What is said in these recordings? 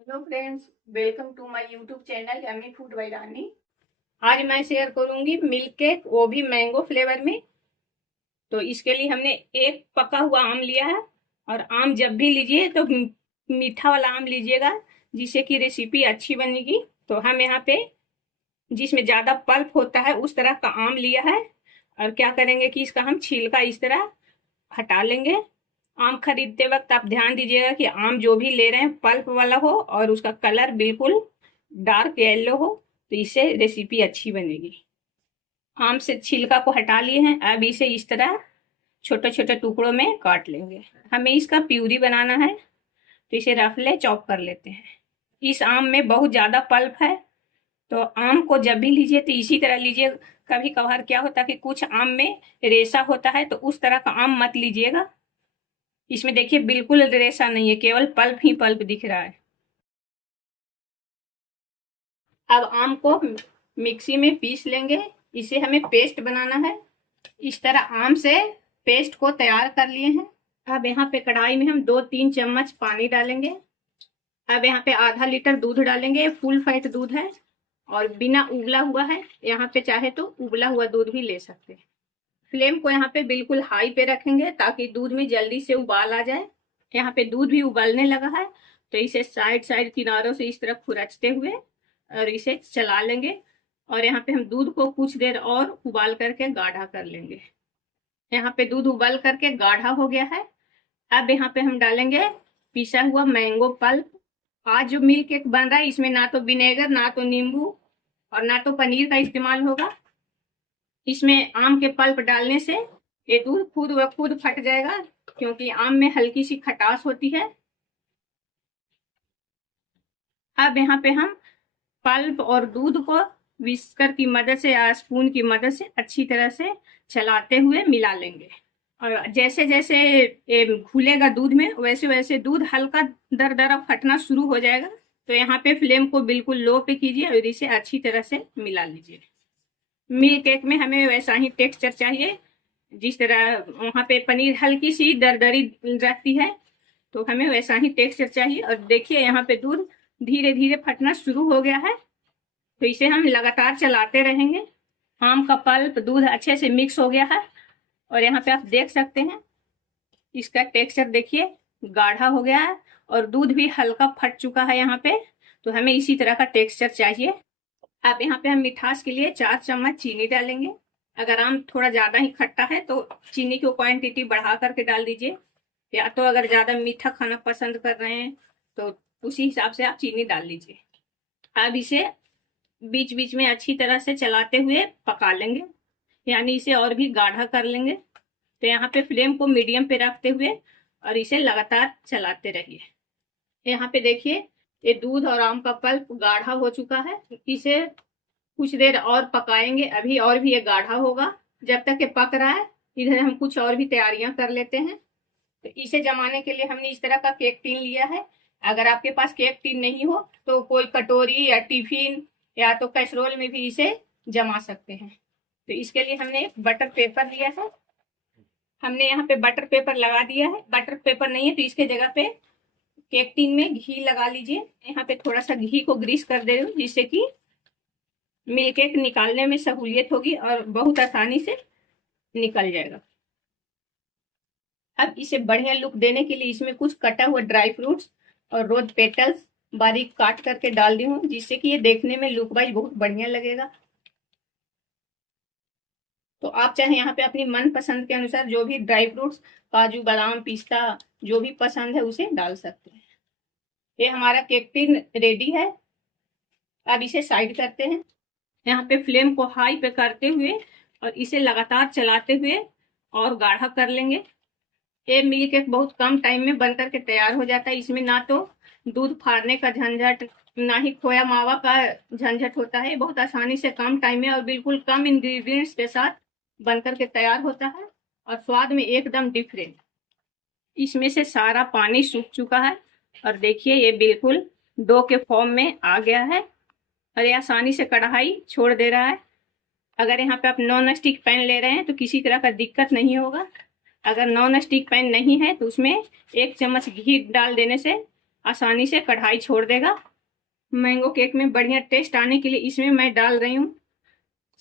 Hello friends, welcome to my YouTube channel yummy food by Rani. आज मैं share करूंगी milk cake, वो भी मैंगो फ्लेवर में। तो इसके लिए हमने एक पका हुआ आम लिया है। और आम जब भी लीजिए तो मीठा वाला आम लीजिएगा, जिससे कि रेसिपी अच्छी बनेगी। तो हम यहाँ पे जिसमें ज्यादा पल्प होता है उस तरह का आम लिया है। और क्या करेंगे कि इसका हम छिलका इस तरह हटा लेंगे। आम खरीदते वक्त आप ध्यान दीजिएगा कि आम जो भी ले रहे हैं पल्प वाला हो और उसका कलर बिल्कुल डार्क येलो हो, तो इससे रेसिपी अच्छी बनेगी। आम से छिलका को हटा लिए हैं, अब इसे इस तरह छोटे छोटे टुकड़ों में काट लेंगे। हमें इसका प्यूरी बनाना है, तो इसे रफले चॉप कर लेते हैं। इस आम में बहुत ज्यादा पल्प है, तो आम को जब भी लीजिए तो इसी तरह लीजिए। कभी कभार क्या होता है कि कुछ आम में रेशा होता है, तो उस तरह का आम मत लीजिएगा। इसमें देखिए बिल्कुल रेशा नहीं है, केवल पल्प ही पल्प दिख रहा है। अब आम को मिक्सी में पीस लेंगे। इसे हमें पेस्ट बनाना है। इस तरह आम से पेस्ट को तैयार कर लिए हैं। अब यहाँ पे कढ़ाई में हम 2-3 चम्मच पानी डालेंगे। अब यहाँ पे आधा लीटर दूध डालेंगे। फुल फैट दूध है और बिना उबला हुआ है। यहाँ पे चाहे तो उबला हुआ दूध भी ले सकते हैं। फ्लेम को यहाँ पे बिल्कुल हाई पे रखेंगे ताकि दूध में जल्दी से उबाल आ जाए। यहाँ पे दूध भी उबालने लगा है, तो इसे साइड साइड किनारों से इस तरह खुरचते हुए और इसे चला लेंगे। और यहाँ पे हम दूध को कुछ देर और उबाल करके गाढ़ा कर लेंगे। यहाँ पे दूध उबाल करके गाढ़ा हो गया है। अब यहाँ पे हम डालेंगे पिसा हुआ मैंगो पल्प। आज जो मिल्क केक बन रहा है इसमें ना तो विनेगर, ना तो नींबू और ना तो पनीर का इस्तेमाल होगा। इसमें आम के पल्प डालने से ये दूध खुद व खुद फट जाएगा, क्योंकि आम में हल्की सी खटास होती है। अब यहाँ पे हम पल्प और दूध को विस्कर की मदद से या स्पून की मदद से अच्छी तरह से चलाते हुए मिला लेंगे। और जैसे जैसे ये घुलेगा दूध में, वैसे वैसे दूध हल्का दर दरा फटना शुरू हो जाएगा। तो यहाँ पे फ्लेम को बिल्कुल लो पे कीजिए और इसे अच्छी तरह से मिला लीजिए। मिल्क केक में हमें वैसा ही टेक्सचर चाहिए जिस तरह वहाँ पे पनीर हल्की सी दरदरी रहती है, तो हमें वैसा ही टेक्सचर चाहिए। और देखिए यहाँ पे दूध धीरे धीरे फटना शुरू हो गया है, तो इसे हम लगातार चलाते रहेंगे। आम का पल्प दूध अच्छे से मिक्स हो गया है और यहाँ पे आप देख सकते हैं इसका टेक्सचर देखिए गाढ़ा हो गया है और दूध भी हल्का फट चुका है यहाँ पे। तो हमें इसी तरह का टेक्सचर चाहिए। अब यहाँ पे हम मिठास के लिए 4 चम्मच चीनी डालेंगे। अगर आम थोड़ा ज्यादा ही खट्टा है तो चीनी की क्वांटिटी बढ़ा करके डाल दीजिए, या तो अगर ज्यादा मीठा खाना पसंद कर रहे हैं तो उसी हिसाब से आप चीनी डाल लीजिए। अब इसे बीच बीच में अच्छी तरह से चलाते हुए पका लेंगे, यानी इसे और भी गाढ़ा कर लेंगे। तो यहाँ पे फ्लेम को मीडियम पे रखते हुए और इसे लगातार चलाते रहिए। यहाँ पे देखिए ये दूध और आम का पल्प गाढ़ा हो चुका है। इसे कुछ देर और पकाएंगे, अभी और भी ये गाढ़ा होगा। जब तक ये पक रहा है इधर हम कुछ और भी तैयारियां कर लेते हैं। तो इसे जमाने के लिए हमने इस तरह का केक टीन लिया है। अगर आपके पास केक टीन नहीं हो तो कोई कटोरी या टिफिन या तो कैसरोल में भी इसे जमा सकते हैं। तो इसके लिए हमने बटर पेपर लिया है। हमने यहाँ पे बटर पेपर लगा दिया है। बटर पेपर नहीं है तो इसके जगह पे केक टीन में घी लगा लीजिए। यहाँ पे थोड़ा सा घी को ग्रीस कर दे रही हूँ, जिससे कि मिल्क केक निकालने में सहूलियत होगी और बहुत आसानी से निकल जाएगा। अब इसे बढ़िया लुक देने के लिए इसमें कुछ कटा हुआ ड्राई फ्रूट्स और रोज पेटल्स बारीक काट करके डाल दी हूँ, जिससे कि ये देखने में लुक वाइज बहुत बढ़िया लगेगा। तो आप चाहे यहाँ पे अपनी मन पसंद के अनुसार जो भी ड्राई फ्रूट्स, काजू बादाम पिस्ता जो भी पसंद है उसे डाल सकते हैं। ये हमारा केक टिन रेडी है। अब इसे साइड करते हैं। यहाँ पे फ्लेम को हाई पे करते हुए और इसे लगातार चलाते हुए और गाढ़ा कर लेंगे। ये मिल्क केक बहुत कम टाइम में बनकर के तैयार हो जाता है। इसमें ना तो दूध फाड़ने का झंझट, ना ही खोया मावा का झंझट होता है। बहुत आसानी से कम टाइम में और बिल्कुल कम इंग्रेडिएंट्स के साथ बनकर के तैयार होता है और स्वाद में एकदम डिफरेंट। इसमें से सारा पानी सूख चुका है और देखिए ये बिल्कुल डो के फॉर्म में आ गया है और ये आसानी से कढ़ाई छोड़ दे रहा है। अगर यहाँ पे आप नॉन स्टिक पैन ले रहे हैं तो किसी तरह का दिक्कत नहीं होगा। अगर नॉन स्टिक पैन नहीं है तो उसमें 1 चम्मच घी डाल देने से आसानी से कढ़ाई छोड़ देगा। मैंगो केक में बढ़िया टेस्ट आने के लिए इसमें मैं डाल रही हूँ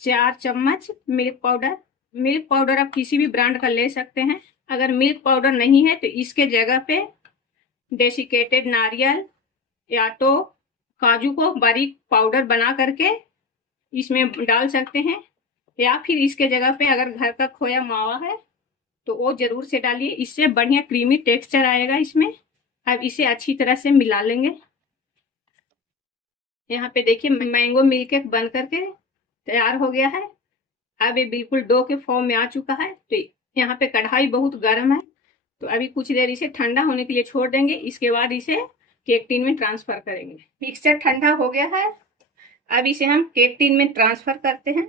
4 चम्मच मिल्क पाउडर। मिल्क पाउडर आप किसी भी ब्रांड का ले सकते हैं। अगर मिल्क पाउडर नहीं है तो इसके जगह पे डेसिकेटेड नारियल या तो काजू को बारीक पाउडर बना करके इसमें डाल सकते हैं, या फिर इसके जगह पे अगर घर का खोया मावा है तो वो जरूर से डालिए, इससे बढ़िया क्रीमी टेक्सचर आएगा इसमें। अब इसे अच्छी तरह से मिला लेंगे। यहाँ पे देखिए मैंगो मिल्क केक बन करके तैयार हो गया है। अब ये बिल्कुल डो के फॉर्म में आ चुका है। तो यहाँ पे कढ़ाई बहुत गर्म है, तो अभी कुछ देर इसे ठंडा होने के लिए छोड़ देंगे। इसके बाद इसे केक टिन में ट्रांसफर करेंगे। मिक्सचर ठंडा हो गया है, अब इसे हम केक टिन में ट्रांसफर करते हैं।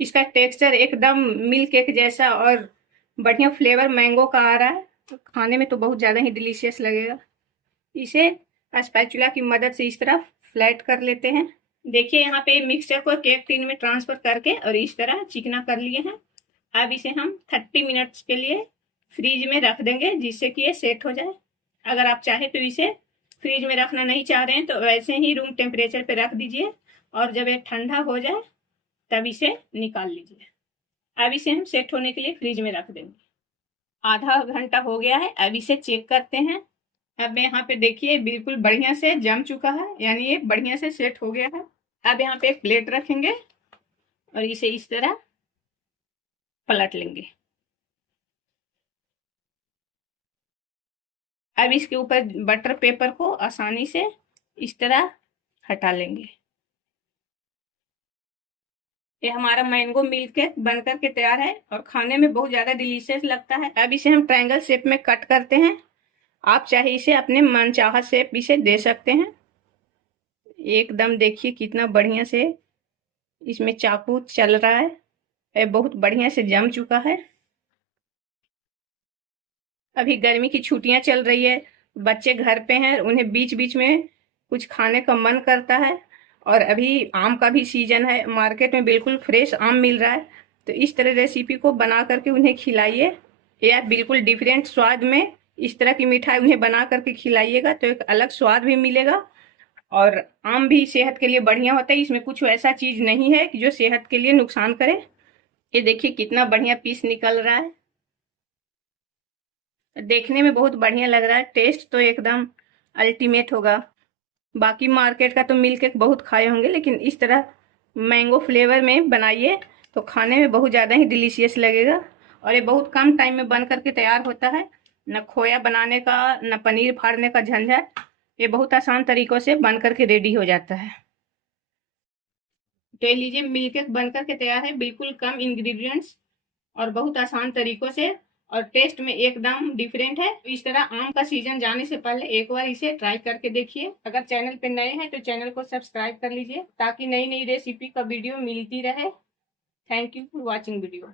इसका टेक्सचर एकदम मिल्क केक जैसा और बढ़िया फ्लेवर मैंगो का आ रहा है, तो खाने में तो बहुत ज़्यादा ही डिलीशियस लगेगा। इसे स्पैचुला की मदद से इस तरह फ्लैट कर लेते हैं। देखिए यहाँ पे मिक्सचर को केक टिन में ट्रांसफर करके और इस तरह चिकना कर लिए हैं। अब इसे हम 30 मिनट्स के लिए फ्रीज में रख देंगे, जिससे कि ये सेट हो जाए। अगर आप चाहे तो इसे फ्रीज में रखना नहीं चाह रहे हैं तो वैसे ही रूम टेम्परेचर पे रख दीजिए, और जब ये ठंडा हो जाए तब इसे निकाल लीजिए। अब इसे हम सेट होने के लिए फ्रिज में रख देंगे। आधा घंटा हो गया है, अब इसे चेक करते हैं। अब यहाँ पे देखिए बिल्कुल बढ़िया से जम चुका है, यानी ये बढ़िया से सेट हो गया है। अब यहाँ पे एक प्लेट रखेंगे और इसे इस तरह पलट लेंगे। अब इसके ऊपर बटर पेपर को आसानी से इस तरह हटा लेंगे। ये हमारा मैंगो मिल्क केक बनकर के तैयार है और खाने में बहुत ज़्यादा डिलीशियस लगता है। अब इसे हम ट्रायंगल शेप में कट करते हैं। आप चाहे इसे अपने मनचाहा शेप इसे दे सकते हैं। एकदम देखिए कितना बढ़िया से इसमें चाकू चल रहा है, ये बहुत बढ़िया से जम चुका है। अभी गर्मी की छुट्टियां चल रही है, बच्चे घर पे हैं, उन्हें बीच बीच में कुछ खाने का मन करता है। और अभी आम का भी सीजन है, मार्केट में बिल्कुल फ्रेश आम मिल रहा है। तो इस तरह रेसिपी को बना करके उन्हें खिलाइए, या बिल्कुल डिफरेंट स्वाद में इस तरह की मिठाई उन्हें बना करके खिलाइएगा तो एक अलग स्वाद भी मिलेगा। और आम भी सेहत के लिए बढ़िया होता है, इसमें कुछ ऐसा चीज नहीं है कि जो सेहत के लिए नुकसान करे। ये देखिए कितना बढ़िया पीस निकल रहा है, देखने में बहुत बढ़िया लग रहा है। टेस्ट तो एकदम अल्टीमेट होगा। बाकी मार्केट का तो मिल्क केक बहुत खाए होंगे, लेकिन इस तरह मैंगो फ्लेवर में बनाइए तो खाने में बहुत ज़्यादा ही डिलीशियस लगेगा। और ये बहुत कम टाइम में बन करके तैयार होता है, न खोया बनाने का न पनीर फाड़ने का झंझट। ये बहुत आसान तरीक़ों से बन करके रेडी हो जाता है। तो लीजिए मिल्क केक बन करके तैयार है, बिल्कुल कम इंग्रेडिएंट्स और बहुत आसान तरीक़ों से, और टेस्ट में एकदम डिफरेंट है। इस तरह आम का सीजन जाने से पहले एक बार इसे ट्राई करके देखिए। अगर चैनल पे नए हैं तो चैनल को सब्सक्राइब कर लीजिए ताकि नई नई रेसिपी का वीडियो मिलती रहे। Thank you for watching video.